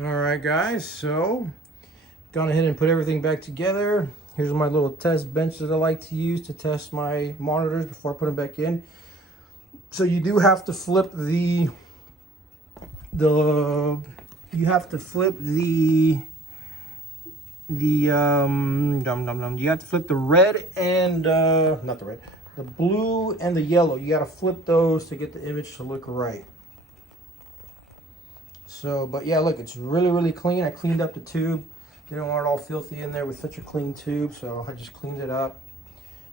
All right, guys, so gone ahead and put everything back together. Here's my little test bench that I like to use to test my monitors before I put them back in. So you do have to flip the you have to flip the you have to flip the red and not the red, the blue and the yellow. You got to flip those to get the image to look right. So, but yeah, look, it's really clean. I cleaned up the tube. Didn't want it all filthy in there with such a clean tube, so I just cleaned it up.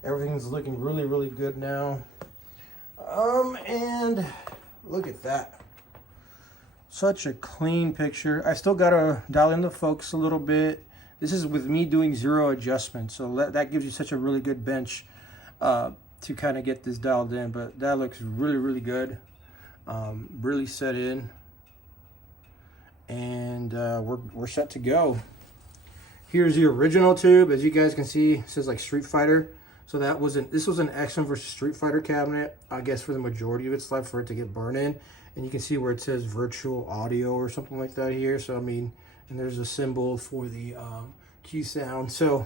Everything's looking really good now. And look at that. Such a clean picture. I still gotta dial in the focus a little bit. This is with me doing zero adjustment, so that gives you such a really good bench to kind of get this dialed in. But that looks really good. Really set in. And we're set to go. Here's the original tube. As you guys can see, it says like Streetfighter. So this was an X-Men versus Streetfighter cabinet, I guess, for the majority of its life, for it to get burned in. And you can see where it says virtual audio or something like that here. So I mean, and there's a symbol for the Q sound. So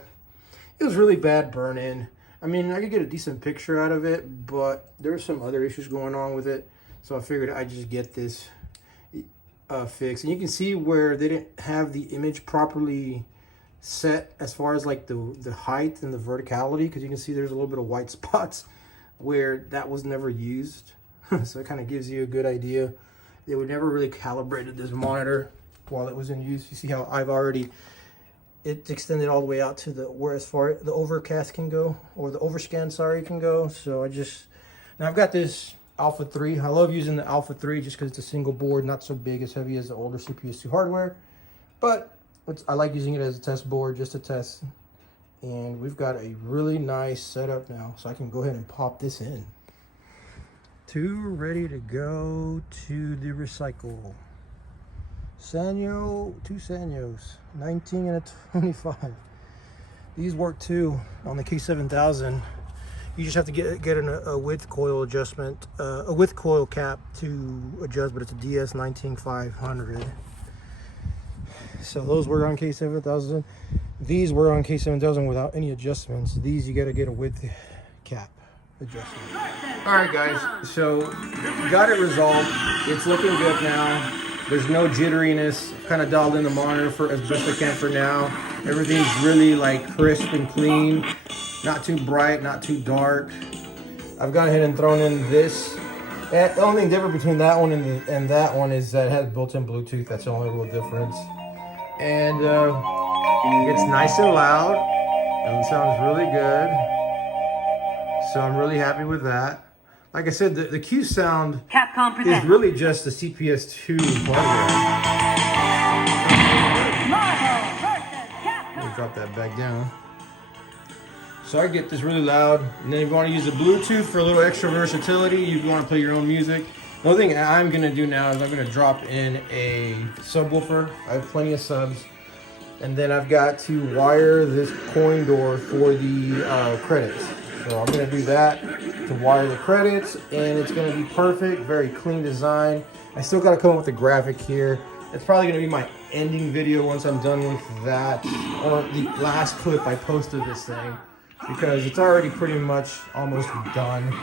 it was really bad burn in. I mean, I could get a decent picture out of it, but there's some other issues going on with it. So I figured I'd just get this fixed. And you can see where they didn't have the image properly set as far as like the height and the verticality, because you can see there's a little bit of white spots where that was never used. So it kind of gives you a good idea. They were never really calibrated this monitor while it was in use. You see how it's extended all the way out to where as far the overcast can go, or the overscan, sorry, can go. So now I've got this Alpha 3. I love using the Alpha 3 just because it's a single board, not so big, as heavy as the older CPU2 hardware. But I like using it as a test board just to test. And we've got a really nice setup now, so I can go ahead and pop this in. Ready to go to the recycle. Two Sanyos, 19 and a 25. These work too on the K7000. You just have to get a width coil adjustment, a width coil cap to adjust, but it's a DS19500. So those work on K7000. These work on K7000 without any adjustments. These you got to get a width cap adjustment. All right, guys. So got it resolved. It's looking good now. There's no jitteriness. Kind of dialed in the monitor for as best I can for now. Everything's really like crisp and clean. Not too bright, not too dark. I've gone ahead and thrown in this. The only thing different between that one and that one is that it has built-in Bluetooth. That's the only real difference. And it's nice and loud, and it sounds really good. So I'm really happy with that. Like I said, the Q sound Capcom is really just the CPS2 hardware. Let me drop that back down. So I get this really loud, and then if you want to use the Bluetooth for a little extra versatility, you want to play your own music. The only thing I'm going to do now is I'm going to drop in a subwoofer. I have plenty of subs. And then I've got to wire this coin door for the credits. So I'm going to do that to wire the credits, and it's going to be perfect. Very clean design. I still got to come up with a graphic here. It's probably going to be my ending video once I'm done with that, or the last clip I posted this thing, because it's already pretty much almost done.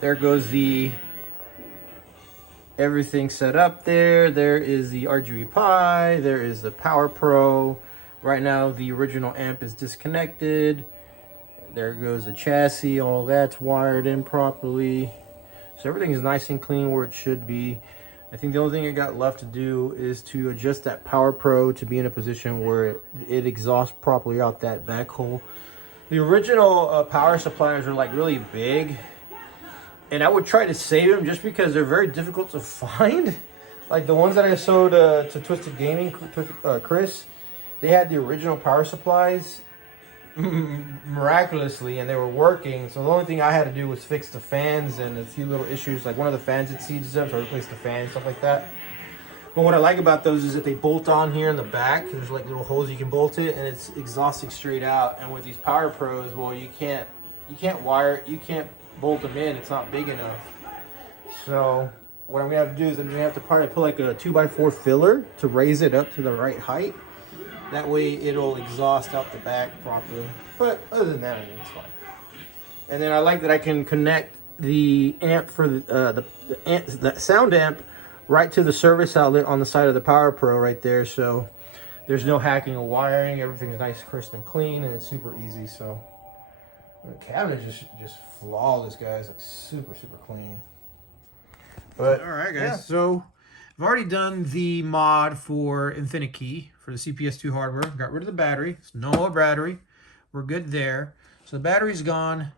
There goes everything set up there. There is the RGB Pi. There is the Power Pro. Right now, the original amp is disconnected. There goes the chassis. All that's wired in properly. So everything is nice and clean where it should be. I think the only thing I got left to do is to adjust that Power Pro to be in a position where it exhausts properly out that back hole. The original power supplies are like really big, and I would try to save them just because they're very difficult to find. Like the ones that I sold to Twisted Gaming, Chris, they had the original power supplies miraculously, and they were working. So the only thing I had to do was fix the fans and a few little issues, like one of the fans had seized up, so I replaced the fan, stuff like that. But what I like about those is that they bolt on here in the back. There's like little holes you can bolt it, and it's exhausting straight out. And with these Power Pros, well, you can't bolt them in. It's not big enough. So what I'm gonna have to do is I'm gonna have to probably put like a 2x4 filler to raise it up to the right height. That way it'll exhaust out the back properly. But other than that, I mean, it's fine. And then I like that I can connect the amp for the sound amp right to the service outlet on the side of the Power Pro right there. So there's no hacking or wiring. Everything's nice, crisp, and clean, and it's super easy. So the cabinet just flawless, guys. Like super clean. But all right, guys. Yeah. So I've already done the mod for InfiniKey for the CPS2 hardware. Got rid of the battery. It's no more battery. We're good there. So the battery's gone.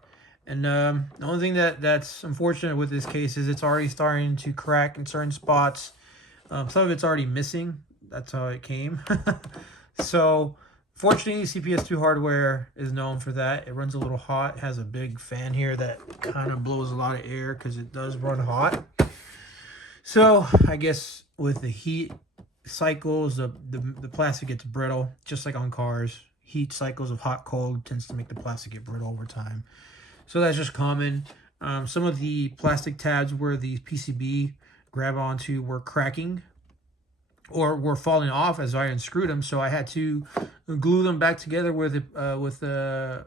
And the only thing that's unfortunate with this case is it's already starting to crack in certain spots. Some of it's already missing. That's how it came. So, fortunately, CPS2 hardware is known for that. It runs a little hot. It has a big fan here that kind of blows a lot of air because it does run hot. So, I guess with the heat cycles, the plastic gets brittle, just like on cars. Heat cycles of hot-cold tends to make the plastic get brittle over time. So that's just common. Some of the plastic tabs where the PCB grab onto were cracking or were falling off as I unscrewed them. So I had to glue them back together with a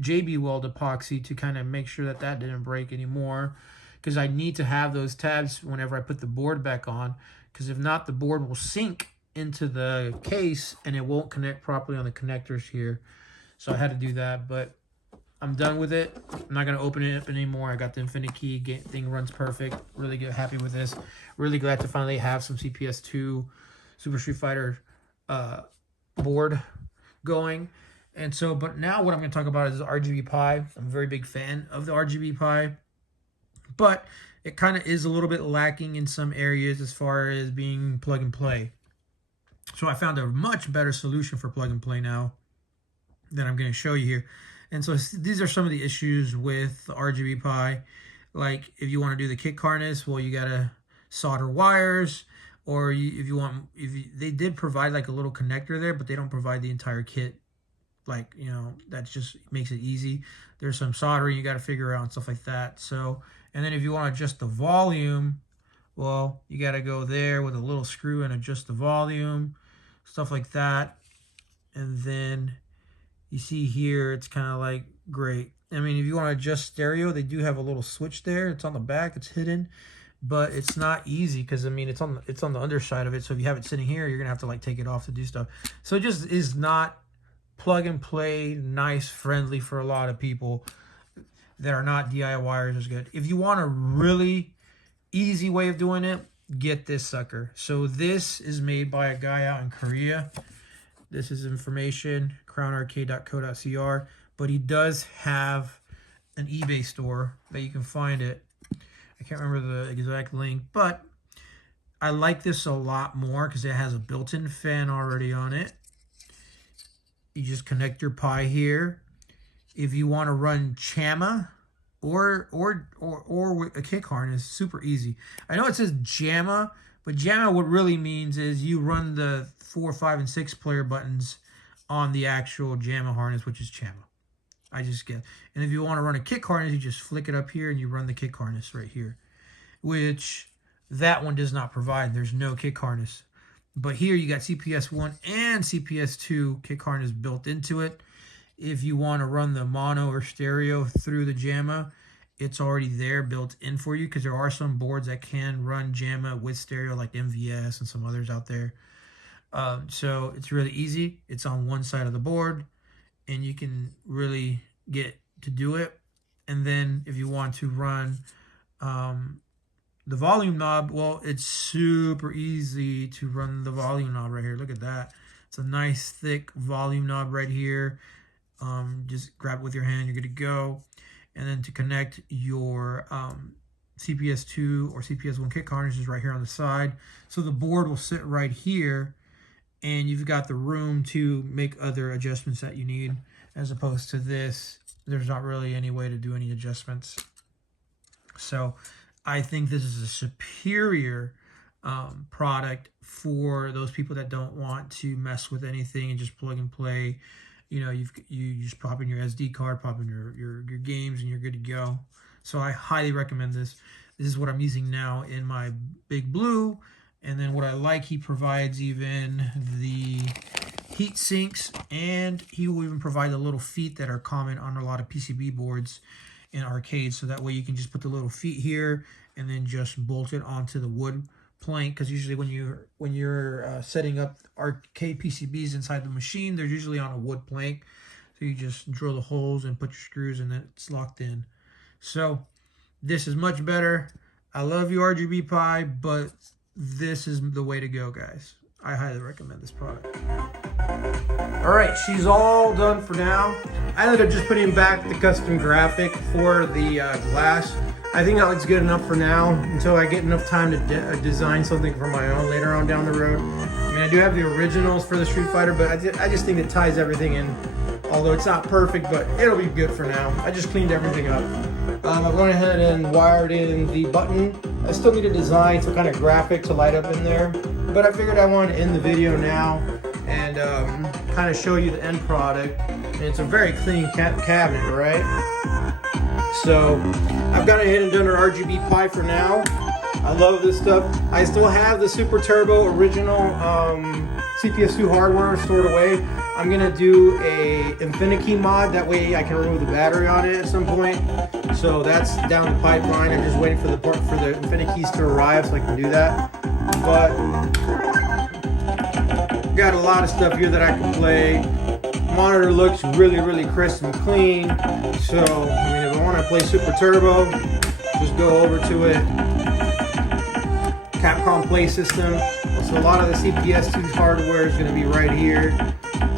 JB Weld epoxy to kind of make sure that that didn't break anymore. Because I need to have those tabs whenever I put the board back on. Because if not, the board will sink into the case and it won't connect properly on the connectors here. So I had to do that, but I'm done with it. I'm not going to open it up anymore. I got the InfiniKey. Thing runs perfect. Really happy with this. Really glad to finally have some CPS2 Super Street Fighter board going. And so, but now what I'm going to talk about is the RGB Pi. I'm a very big fan of the RGB Pi. But it kind of is a little bit lacking in some areas as far as being plug and play. So I found a much better solution for plug and play now that I'm going to show you here. And so these are some of the issues with the RGB Pi. Like if you want to do the kick harness, well, you got to solder wires. Or they did provide like a little connector there, but they don't provide the entire kit. Like, you know, that just makes it easy. There's some soldering you got to figure out and stuff like that. So, and then if you want to adjust the volume, well, you got to go there with a little screw and adjust the volume, stuff like that. And then you see here, it's kind of like great. I mean, if you want to adjust stereo, they do have a little switch there. It's on the back, it's hidden, but it's not easy because I mean, it's on the underside of it. So if you have it sitting here, you're gonna have to like take it off to do stuff. So it just is not plug and play, nice, friendly for a lot of people that are not DIYers is good. If you want a really easy way of doing it, get this sucker. So this is made by a guy out in Korea. This is information, crownarcade.co.cr, but he does have an eBay store that you can find it. I can't remember the exact link, but I like this a lot more because it has a built-in fan already on it. You just connect your Pi here. If you want to run JAMA or a kick harness, super easy. I know it says JAMA, but JAMA what really means is you run the 4, 5, and 6 player buttons on the actual JAMA harness, which is JAMA. I just get. And if you want to run a kick harness, you just flick it up here and you run the kick harness right here, which that one does not provide. There's no kick harness. But here you got CPS1 and CPS2 kick harness built into it. If you want to run the mono or stereo through the JAMA, it's already there built in for you because there are some boards that can run JAMA with stereo like MVS and some others out there. So it's really easy. It's on one side of the board and you can really get to do it. And then if you want to run the volume knob, well, it's super easy to run the volume knob right here. Look at that. It's a nice thick volume knob right here. Just grab it with your hand, you're good to go. And then to connect your CPS2 or CPS1 kick harness is right here on the side. So the board will sit right here and you've got the room to make other adjustments that you need, as opposed to this. There's not really any way to do any adjustments. So I think this is a superior product for those people that don't want to mess with anything and just plug and play. You know, you just pop in your SD card, pop in your games, and you're good to go. So I highly recommend this. This is what I'm using now in my Big Blue. And then what I like, he provides even the heat sinks, and he will even provide the little feet that are common on a lot of PCB boards in arcades. So that way you can just put the little feet here and then just bolt it onto the wood plank, because usually when you're setting up arcade PCBs inside the machine, they're usually on a wood plank. So you just drill the holes and put your screws, and then it's locked in. So this is much better. I love you, RGB Pi, but this is the way to go, guys. I highly recommend this product. All right, she's all done for now. I ended up just putting back the custom graphic for the glass. I think that looks good enough for now until I get enough time to design something for my own later on down the road. I mean, I do have the originals for the Street Fighter, but I just think it ties everything in. Although it's not perfect, but it'll be good for now. I just cleaned everything up. I went ahead and wired in the button. I still need to design some kind of graphic to light up in there, but I figured I wanted to end the video now and kind of show you the end product. And it's a very clean cabinet, right? So I've gone ahead and done an RGB Pi for now. I love this stuff. I still have the Super Turbo original CPS2 hardware stored away. I'm gonna do a Infinity mod. That way I can remove the battery on it at some point. So that's down the pipeline. I'm just waiting for the Infinity keys to arrive so I can do that. But got a lot of stuff here that I can play. Monitor looks really, really crisp and clean. So I mean, if I want to play Super Turbo, just go over to it. Capcom Play System. So a lot of the CPS2 hardware is going to be right here.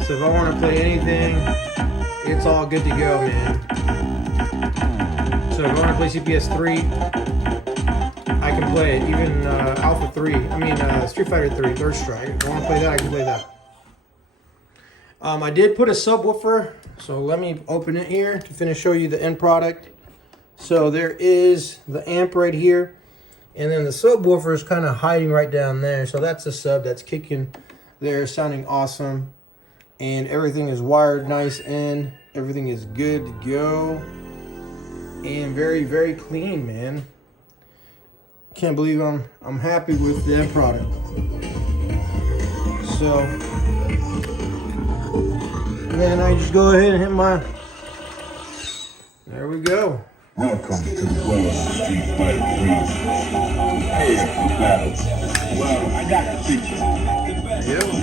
So if I want to play anything, it's all good to go, man. So if I want to play CPS3, I can play it. Even Alpha 3, Street Fighter 3, Third Strike. If I want to play that, I can play that. I did put a subwoofer, so let me open it here to show you the end product. So there is the amp right here. And then the subwoofer is kind of hiding right down there. So that's the sub that's kicking there, sounding awesome. And everything is wired nice in. Everything is good to go. And very, very clean, man. Can't believe I'm happy with the end product. So, and then I just go ahead and hit my, there we go. Welcome to the world of Street Fighter 3. Hey, battles. Well, I got the feature.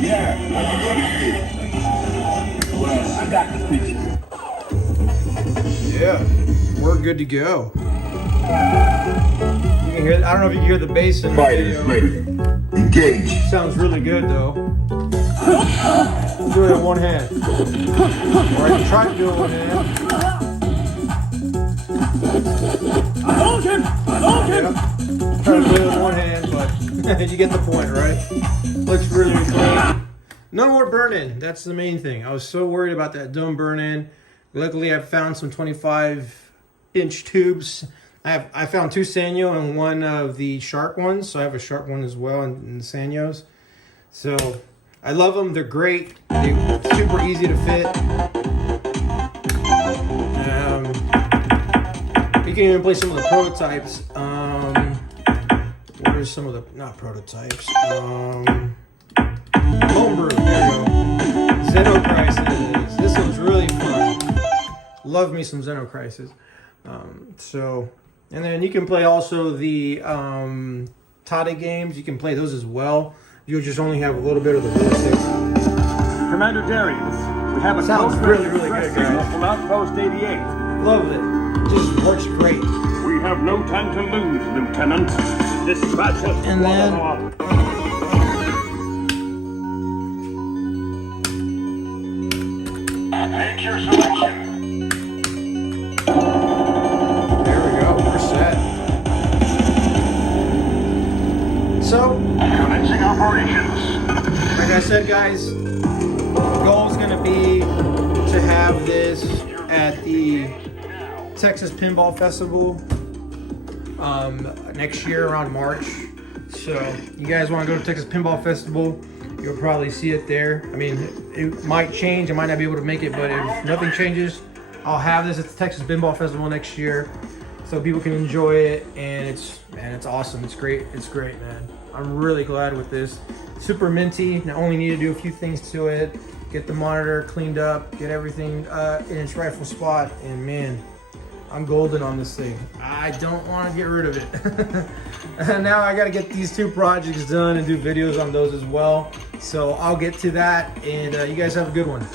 Yeah, well, I got the feature. Yeah, we're good to go. You can hear, I don't know if you can hear the bass in the video. Ready. Engage. Sounds really good though. Do it in one hand. Or I can try to do it in one hand. Yeah. Try to do it in one hand, but you get the point, right? Looks really clean. No more burn-in. That's the main thing. I was so worried about that dumb burn-in. Luckily, I found some 25-inch tubes. I found 2 Sanyo and one of the sharp ones. So I have a sharp one as well in the Sanyos. So I love them. They're great. They're super easy to fit. You can even play some of the prototypes. What are some of the, not prototypes, homebrew, there you go. Xenocrisis. This one's really fun. Love me some Xenocrisis. And then you can play also the Tada games. You can play those as well. You'll just only have a little bit of the basics. Commander Darius, we have a sounds really, really good, guys. from Outpost 88. Love it. Just works great. We have no time to lose, Lieutenant. Dispatch us. And then Make your selection. there we go. We're set. So, Commencing operations. like I said, guys, the goal is going to be to have this at the Texas Pinball Festival next year around March. So you guys want to go to Texas Pinball Festival, you'll probably see it there. I mean, it might change. I might not be able to make it, but if nothing changes, I'll have this at the Texas Pinball Festival next year so people can enjoy it. And it's man. It's awesome. It's great. It's great, man. I'm really glad with this. Super minty. Now only need to do a few things to it. Get the monitor cleaned up. Get everything in its rightful spot. And man, I'm golden on this thing. I don't want to get rid of it. And now I got to get these 2 projects done and do videos on those as well. So I'll get to that. And you guys have a good one.